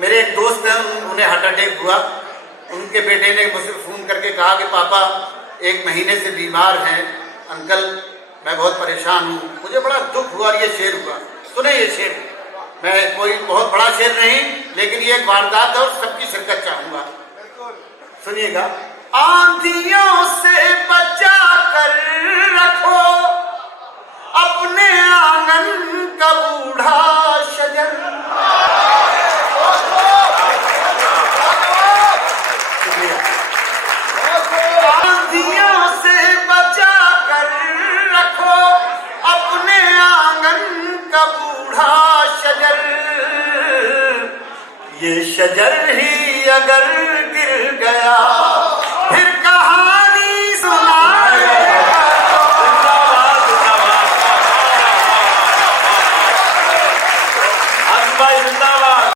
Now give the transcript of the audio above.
मेरे एक दोस्त हैं, उन्हें हार्ट अटैक हुआ। उनके बेटे ने मुझसे फ़ोन करके कहा कि पापा 1 महीने से बीमार हैं अंकल, मैं बहुत परेशान हूँ। मुझे बड़ा दुख हुआ और ये शेर हुआ। सुने ये शेर, मैं कोई बहुत बड़ा शेर नहीं, लेकिन ये एक वारदात है और सबकी शिरकत चाहूँगा। सुनिएगा। आंधियों से बचा कर रखो अपने आंगन का बूढ़ा शजर। आंधियों से बचा कर रखो अपने आंगन का बूढ़ा शजर। ये शजर ही अगर गिर गया फिर